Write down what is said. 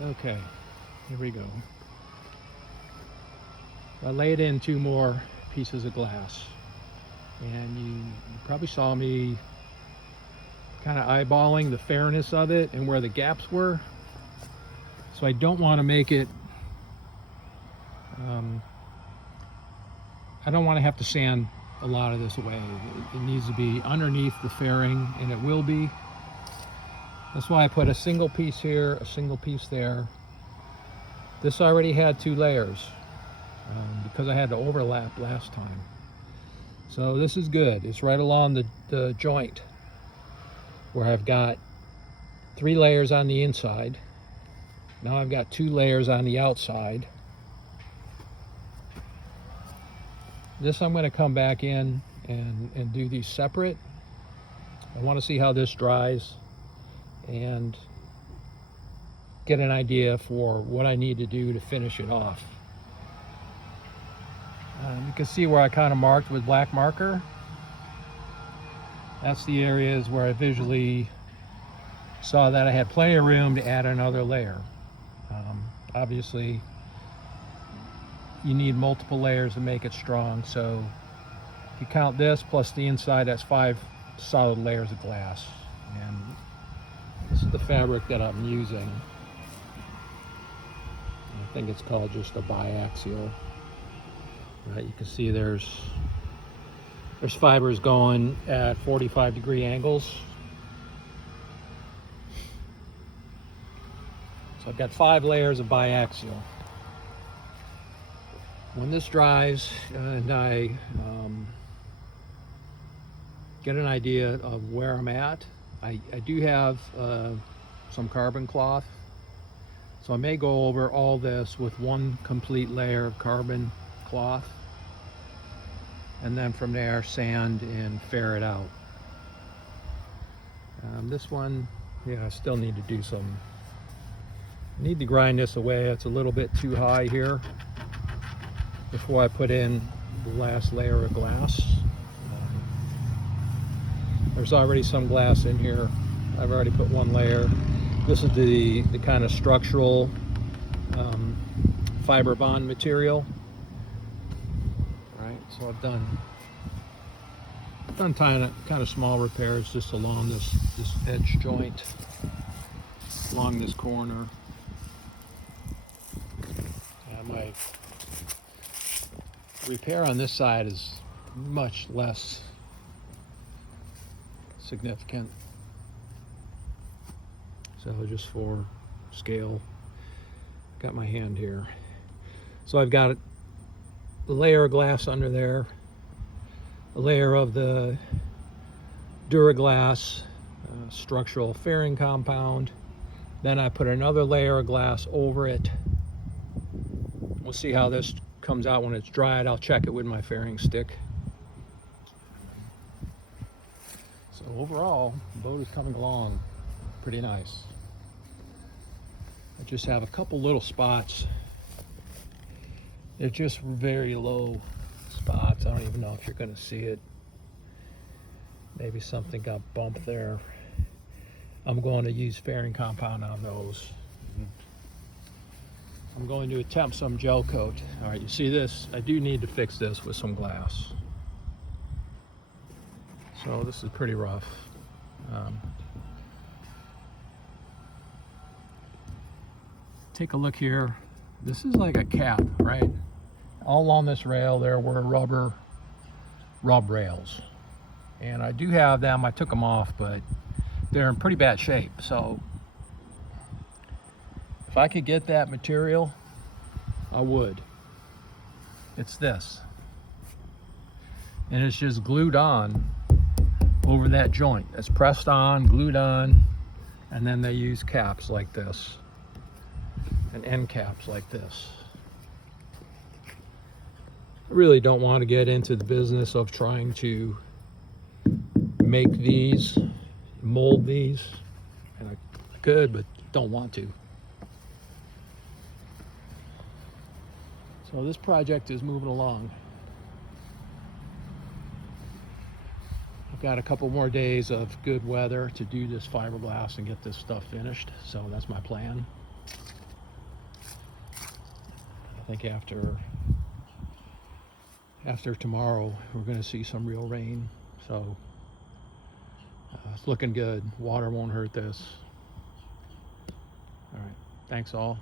Okay, here we go. I laid in 2 more pieces of glass, and you probably saw me kind of eyeballing the fairness of it and where the gaps were. So I don't want to make it, I don't want to have to sand a lot of this away. It needs to be underneath the fairing, and it will be. That's why I put a single piece here, a single piece there. This already had 2 layers because I had to overlap last time. So this is good. It's right along the joint where I've got 3 layers on the inside. Now I've got 2 layers on the outside. This I'm going to come back in and do these separate. I want to see how this dries and get an idea for what I need to do to finish it off. You can see where I kind of marked with black marker. That's the areas where I visually saw that I had plenty of room to add another layer. Obviously, you need multiple layers to make it strong, so if you count this plus the inside, that's 5 solid layers of glass. And this is the fabric that I'm using. I think it's called just a biaxial. Right, you can see there's fibers going at 45-degree angles. So I've got 5 layers of biaxial. When this dries and I get an idea of where I'm at, I do have some carbon cloth. So I may go over all this with 1 complete layer of carbon cloth, and then from there sand and fair it out. This one, yeah, I still need to do some, I need to grind this away. It's a little bit too high here before I put in the last layer of glass. There's already some glass in here. I've already put 1 layer. This is the kind of structural fiber bond material. Right, so I've done kind of small repairs just along this edge joint, along this corner. And my repair on this side is much less significant. So just for scale, got my hand here. So I've got a layer of glass under there, a layer of the Duraglass structural fairing compound. Then I put another layer of glass over it. We'll see how this comes out when it's dried. I'll check it with my fairing stick. So overall, the boat is coming along pretty nice. I just have a couple little spots. They're just very low spots. I don't even know if you're going to see it. Maybe something got bumped there. I'm going to use fairing compound on those. I'm going to attempt some gel coat. All right, you see this? I do need to fix this with some glass. So this is pretty rough. Take a look here. This is like a cap, right? All along this rail there were rub rails. And I do have them, I took them off, but they're in pretty bad shape. So if I could get that material, I would. It's this. And it's just glued on over that joint. It's pressed on, glued on, and then they use caps like this and end caps like this. I really don't want to get into the business of trying to make these, mold these, and I could, but don't want to. So this project is moving along. I've got a couple more days of good weather to do this fiberglass and get this stuff finished, so that's my plan. think after tomorrow, we're going to see some real rain. So it's looking good. Water won't hurt this. All right. Thanks all.